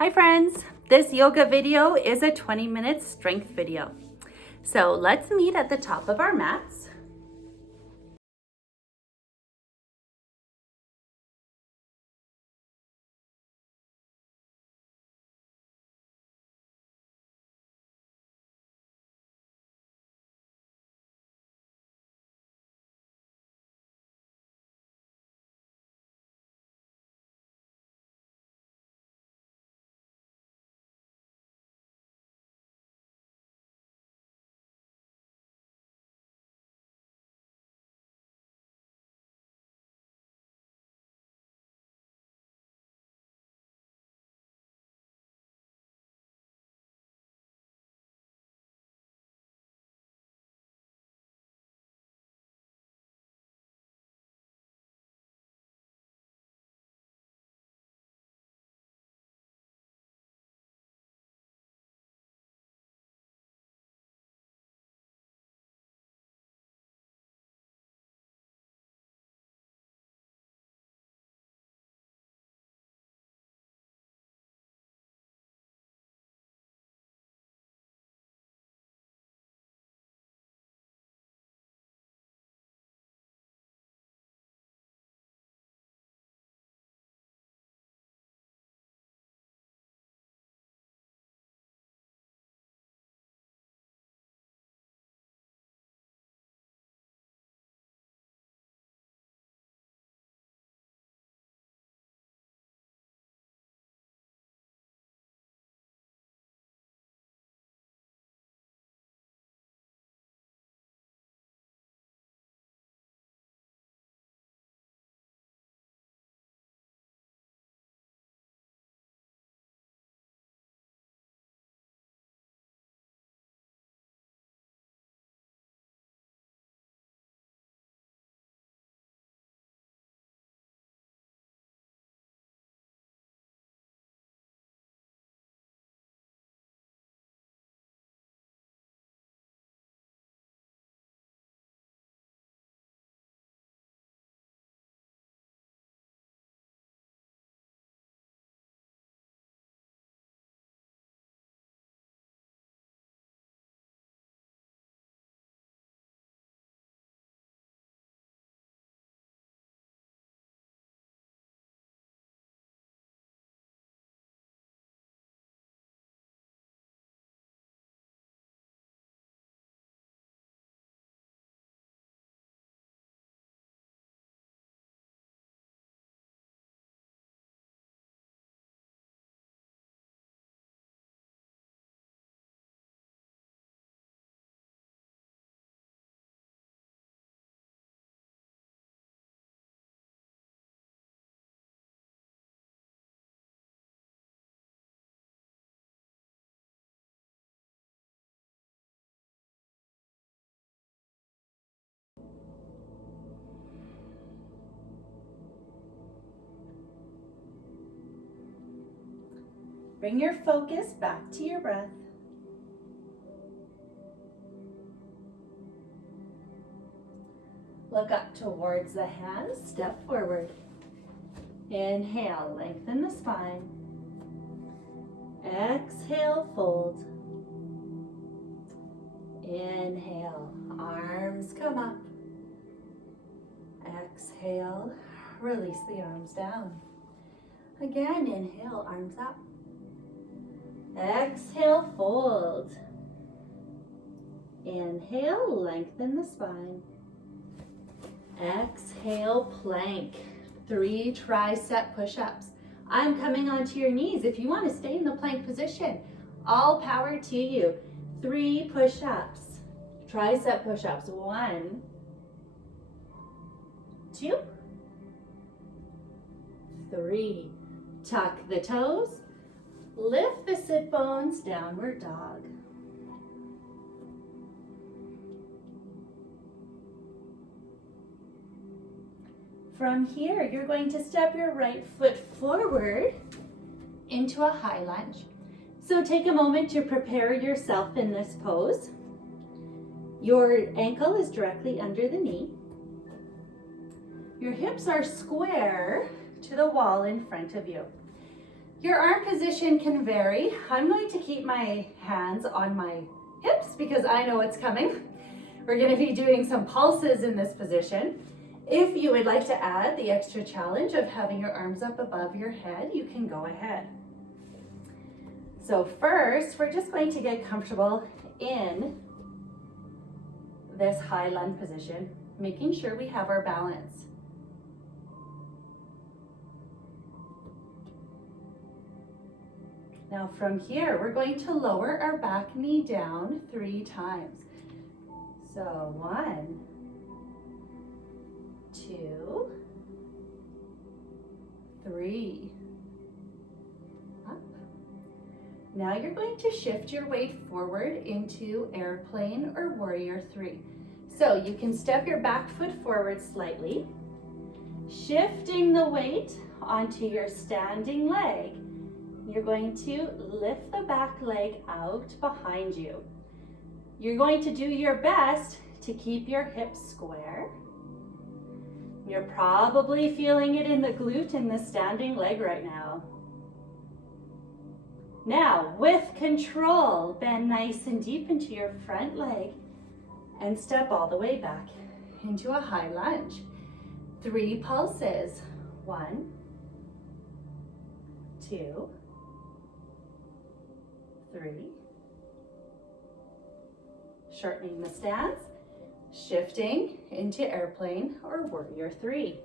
Hi friends, this yoga video is a 20-minute strength video. So let's meet at the top of our mats. Bring your focus back to your breath. Look up towards the hands, step forward. Inhale, lengthen the spine. Exhale, fold. Inhale, arms come up. Exhale, release the arms down. Again, inhale, arms up. Exhale, fold. Inhale, lengthen the spine. Exhale, plank. 3 tricep push-ups. I'm coming onto your knees. If you want to stay in the plank position, all power to you. 3 push-ups, tricep push-ups. 1, 2, 3. Tuck the toes. Lift the sit bones, downward dog. From here, you're going to step your right foot forward into a high lunge. So take a moment to prepare yourself in this pose. Your ankle is directly under the knee. Your hips are square to the wall in front of you. Your arm position can vary. I'm going to keep my hands on my hips because I know it's coming. We're going to be doing some pulses in this position. If you would like to add the extra challenge of having your arms up above your head, you can go ahead. So first, we're just going to get comfortable in this high lunge position, making sure we have our balance. Now from here, we're going to lower our back knee down 3 times. So 1, 2, 3, up. Now you're going to shift your weight forward into airplane or warrior 3. So you can step your back foot forward slightly, shifting the weight onto your standing leg. You're going to lift the back leg out behind you. You're going to do your best to keep your hips square. You're probably feeling it in the glute in the standing leg right now. Now, with control, bend nice and deep into your front leg and step all the way back into a high lunge. 3 pulses. 1, 2, 3. Shortening the stance, shifting into airplane or warrior 3.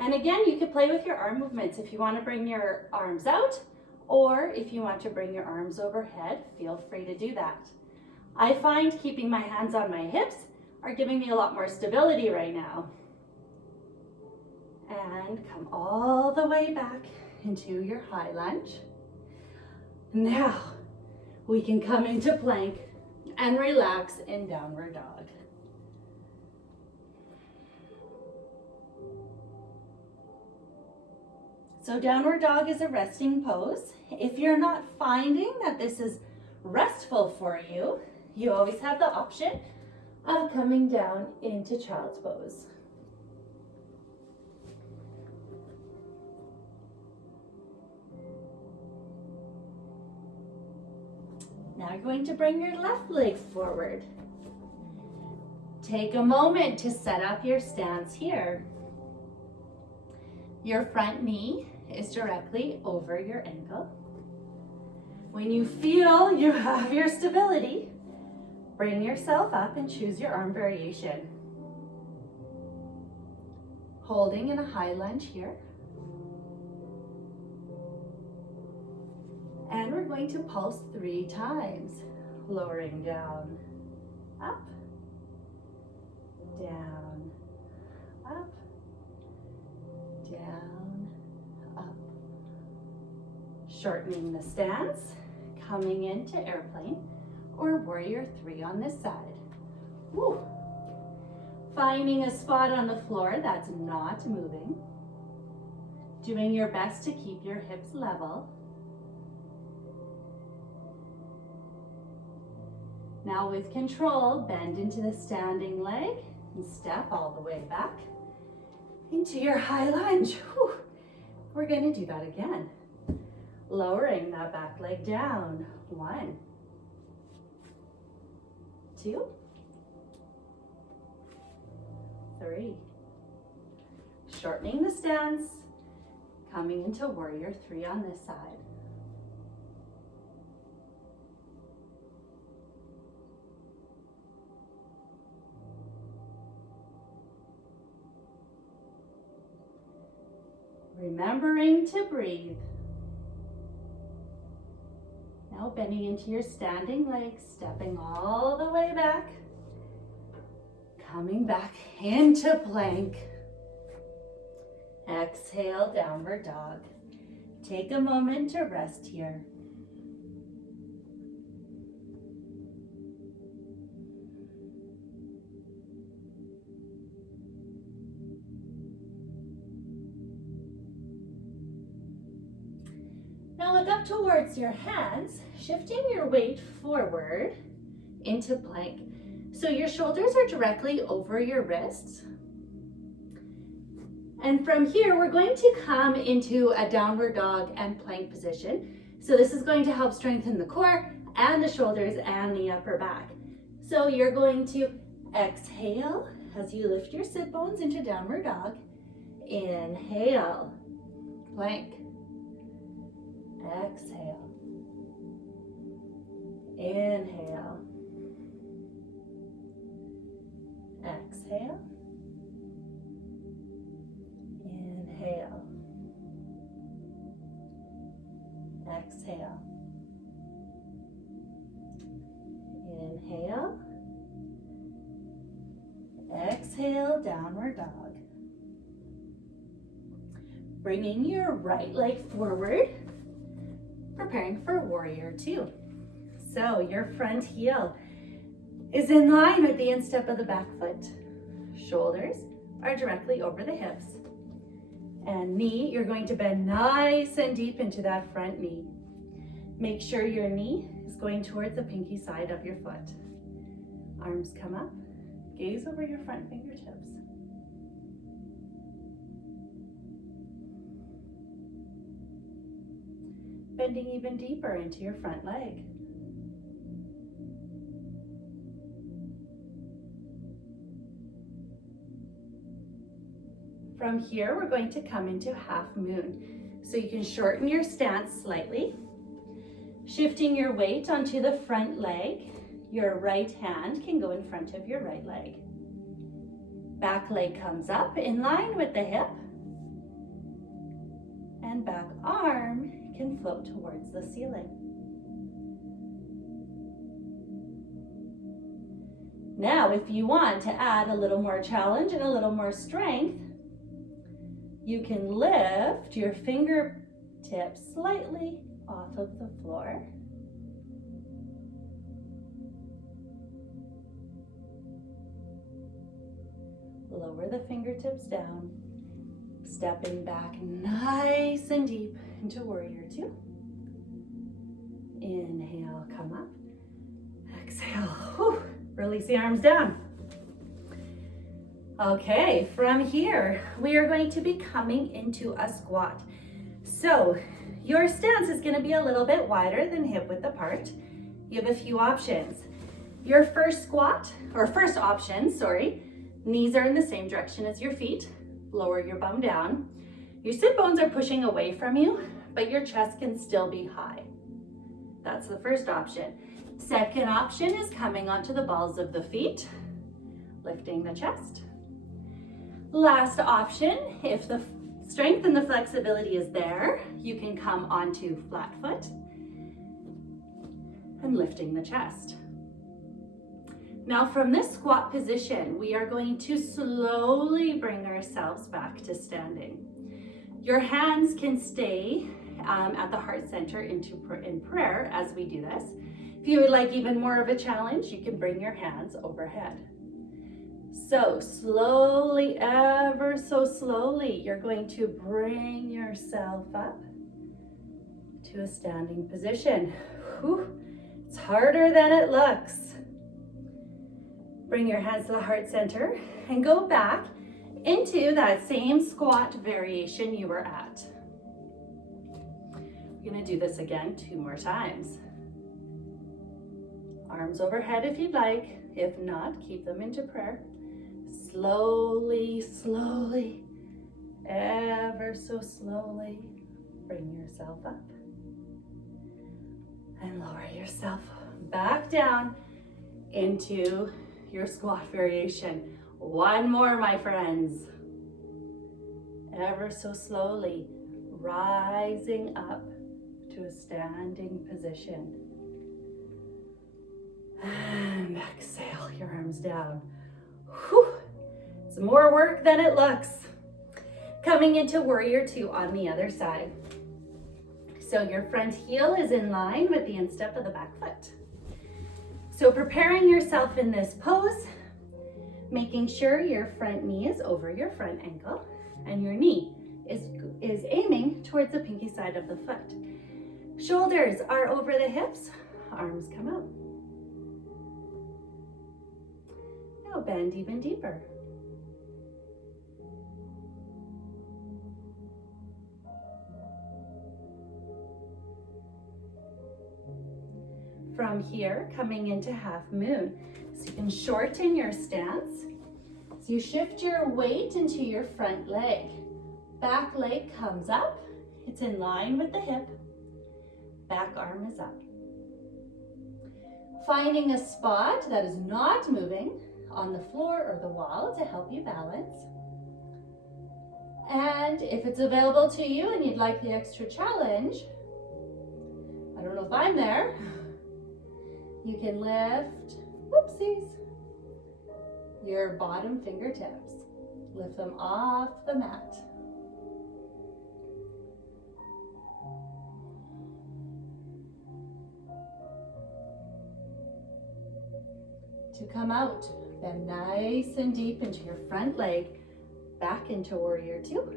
And again, you could play with your arm movements. If you want to bring your arms out, or if you want to bring your arms overhead, feel free to do that. I find keeping my hands on my hips are giving me a lot more stability right now. And come all the way back into your high lunge. Now we can come into plank and relax in downward dog. So downward dog is a resting pose. If you're not finding that this is restful for you, you always have the option of coming down into child's pose. Now you're going to bring your left leg forward. Take a moment to set up your stance here. Your front knee is directly over your ankle. When you feel you have your stability, bring yourself up and choose your arm variation. Holding in a high lunge here. And we're going to pulse 3 times, lowering down, up, down, up, down, up. Shortening the stance, coming into airplane or warrior 3 on this side. Woo. Finding a spot on the floor that's not moving. Doing your best to keep your hips level. Now with control, bend into the standing leg and step all the way back into your high lunge. Whew. We're going to do that again. Lowering that back leg down. 1, 2, 3. Shortening the stance, coming into warrior 3 on this side. Remembering to breathe. Now bending into your standing legs, stepping all the way back, coming back into plank. Exhale, downward dog. Take a moment to rest here. Now look up towards your hands, shifting your weight forward into plank. So your shoulders are directly over your wrists. And from here, we're going to come into a downward dog and plank position. So this is going to help strengthen the core and the shoulders and the upper back. So you're going to exhale as you lift your sit bones into downward dog. Inhale, plank. Exhale. Inhale. Exhale. Inhale. Exhale. Inhale. Exhale, downward dog. Bringing your right leg forward, preparing for warrior two. So your front heel is in line with the instep of the back foot. Shoulders are directly over the hips. And knee, you're going to bend nice and deep into that front knee. Make sure your knee is going towards the pinky side of your foot. Arms come up, gaze over your front fingertips. Bending even deeper into your front leg. From here, we're going to come into half moon. So you can shorten your stance slightly, shifting your weight onto the front leg. Your right hand can go in front of your right leg. Back leg comes up in line with the hip, and back arm can float towards the ceiling. Now, if you want to add a little more challenge and a little more strength, you can lift your fingertips slightly off of the floor. Lower the fingertips down, stepping back nice and deep into warrior two. Inhale, come up. Exhale, whew, release the arms down. Okay, from here, we are going to be coming into a squat. So your stance is going to be a little bit wider than hip width apart. You have a few options. Your first option, knees are in the same direction as your feet. Lower your bum down. Your sit bones are pushing away from you, but your chest can still be high. That's the first option. Second option is coming onto the balls of the feet, lifting the chest. Last option, if the strength and the flexibility is there, you can come onto flat foot and lifting the chest. Now from this squat position, we are going to slowly bring ourselves back to standing. Your hands can stay at the heart center in prayer as we do this. If you would like even more of a challenge, you can bring your hands overhead. So slowly, ever so slowly, you're going to bring yourself up to a standing position. Whew, it's harder than it looks. Bring your hands to the heart center and go back into that same squat variation you were at. We're going to do this again 2 more times. Arms overhead if you'd like. If not, keep them into prayer. Slowly, slowly, ever so slowly, bring yourself up and lower yourself back down into your squat variation. 1 more, my friends. Ever so slowly, rising up to a standing position. And exhale, your arms down. Whew. It's more work than it looks. Coming into warrior two on the other side. So your front heel is in line with the instep of the back foot. So preparing yourself in this pose, making sure your front knee is over your front ankle and your knee is aiming towards the pinky side of the foot. Shoulders are over the hips, arms come out. Now bend even deeper. From here, coming into half moon. So you can shorten your stance. So you shift your weight into your front leg. Back leg comes up. It's in line with the hip. Back arm is up. Finding a spot that is not moving on the floor or the wall to help you balance. And if it's available to you and you'd like the extra challenge, I don't know if I'm there, you can lift, whoopsies, your bottom fingertips. Lift them off the mat. To come out, bend nice and deep into your front leg, back into warrior two.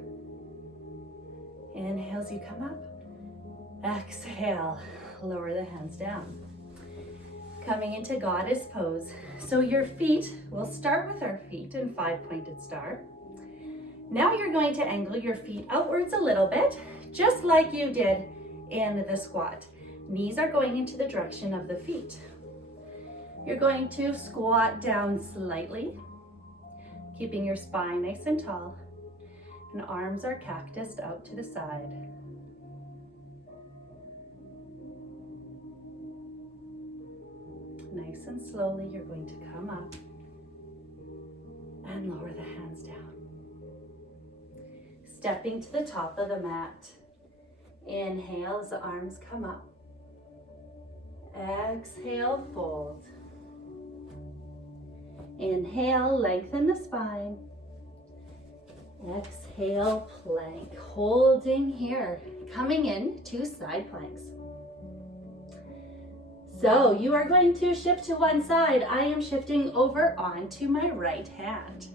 Inhale as you come up. Exhale, lower the hands down. Coming into goddess pose. So your feet, we'll start with our feet in 5-pointed star. Now you're going to angle your feet outwards a little bit, just like you did in the squat. Knees are going into the direction of the feet. You're going to squat down slightly, keeping your spine nice and tall, and arms are cactused out to the side. Nice and slowly, you're going to come up and lower the hands down. Stepping to the top of the mat. Inhale as the arms come up. Exhale, fold. Inhale, lengthen the spine. Exhale, plank. Holding here. Coming in to side planks. So you are going to shift to one side. I am shifting over onto my right hand.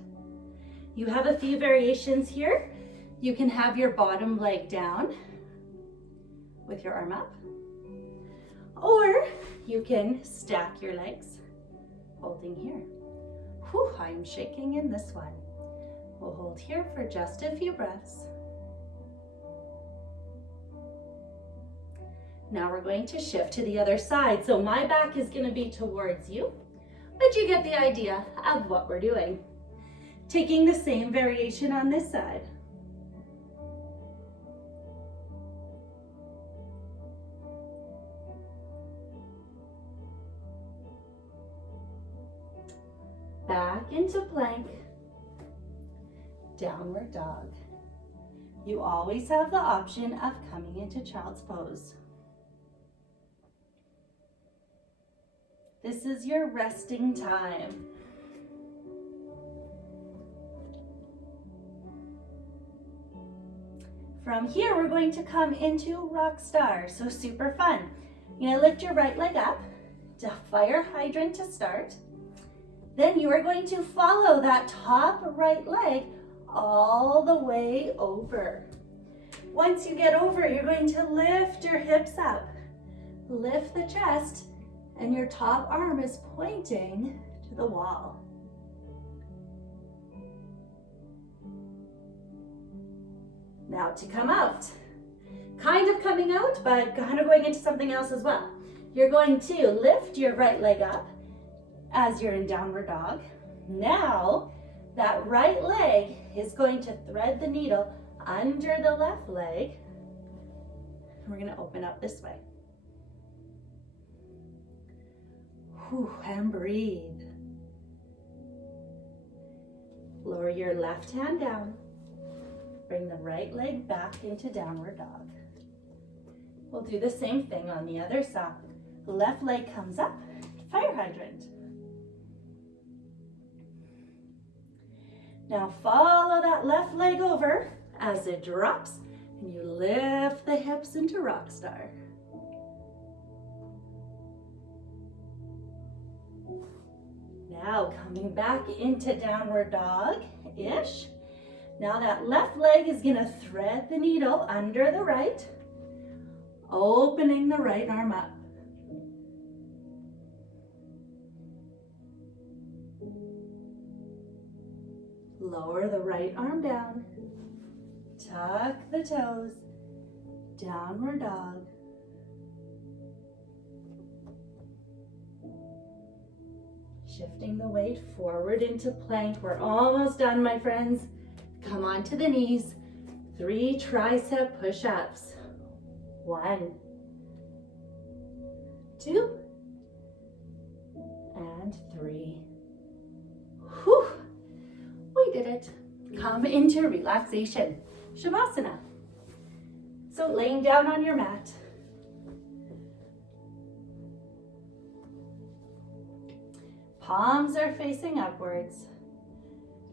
You have a few variations here. You can have your bottom leg down with your arm up. Or you can stack your legs, holding here. Whew, I'm shaking in this one. We'll hold here for just a few breaths. Now we're going to shift to the other side. So my back is going to be towards you, but you get the idea of what we're doing. Taking the same variation on this side. Back into plank, downward dog. You always have the option of coming into child's pose. This is your resting time. From here, we're going to come into rock star, so super fun. You're gonna lift your right leg up, to fire hydrant to start. Then you are going to follow that top right leg all the way over. Once you get over, you're going to lift your hips up, lift the chest, and your top arm is pointing to the wall. Now to come out. Kind of coming out, but kind of going into something else as well. You're going to lift your right leg up as you're in downward dog. Now, that right leg is going to thread the needle under the left leg. And we're going to open up this way. Whew, and breathe. Lower your left hand down. Bring the right leg back into downward dog. We'll do the same thing on the other side. Left leg comes up, fire hydrant. Now follow that left leg over as it drops, and you lift the hips into rock star. Now coming back into downward dog-ish. Now that left leg is gonna thread the needle under the right, opening the right arm up. Lower the right arm down, tuck the toes, downward dog. Shifting the weight forward into plank. We're almost done, my friends. Come onto the knees. 3 tricep push-ups. 1, 2, and 3. Whew, we did it. Come into relaxation, Shavasana. So laying down on your mat. Palms are facing upwards.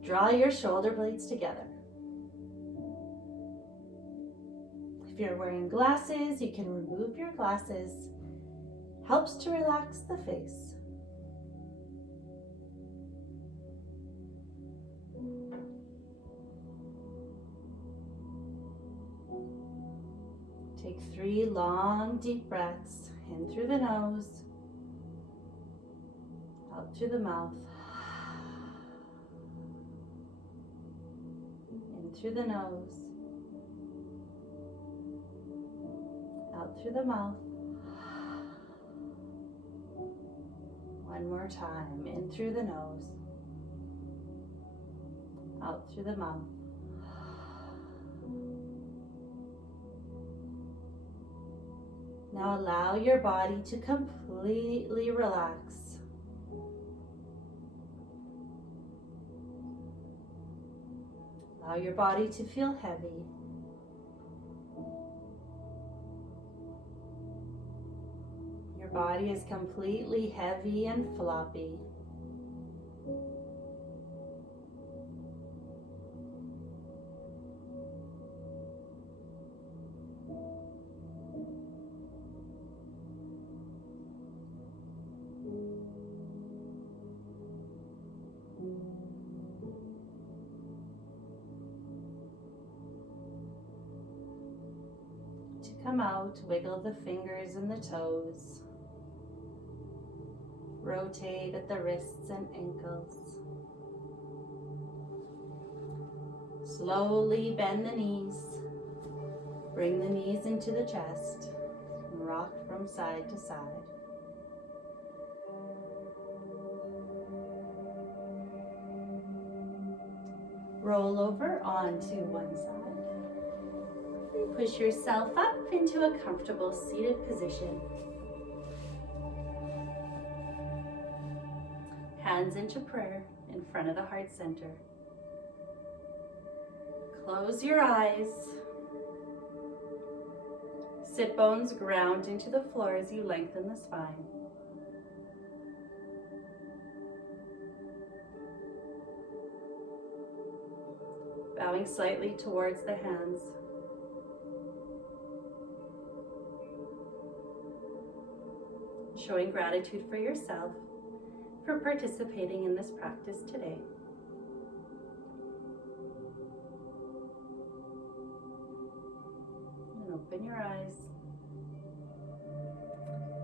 Draw your shoulder blades together. If you're wearing glasses, you can remove your glasses. Helps to relax the face. Take 3 long, deep breaths. In through the nose, out through the mouth. In through the nose, out through the mouth. One more time. In through the nose, out through the mouth. Now allow your body to completely relax. Allow your body to feel heavy. Your body is completely heavy and floppy. Come out, wiggle the fingers and the toes. Rotate at the wrists and ankles. Slowly bend the knees. Bring the knees into the chest. Rock from side to side. Roll over onto one side. Push yourself up into a comfortable seated position. Hands into prayer in front of the heart center. Close your eyes. Sit bones ground into the floor as you lengthen the spine. Bowing slightly towards the hands. Showing gratitude for yourself for participating in this practice today. And open your eyes.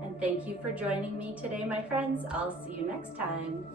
And thank you for joining me today, my friends. I'll see you next time.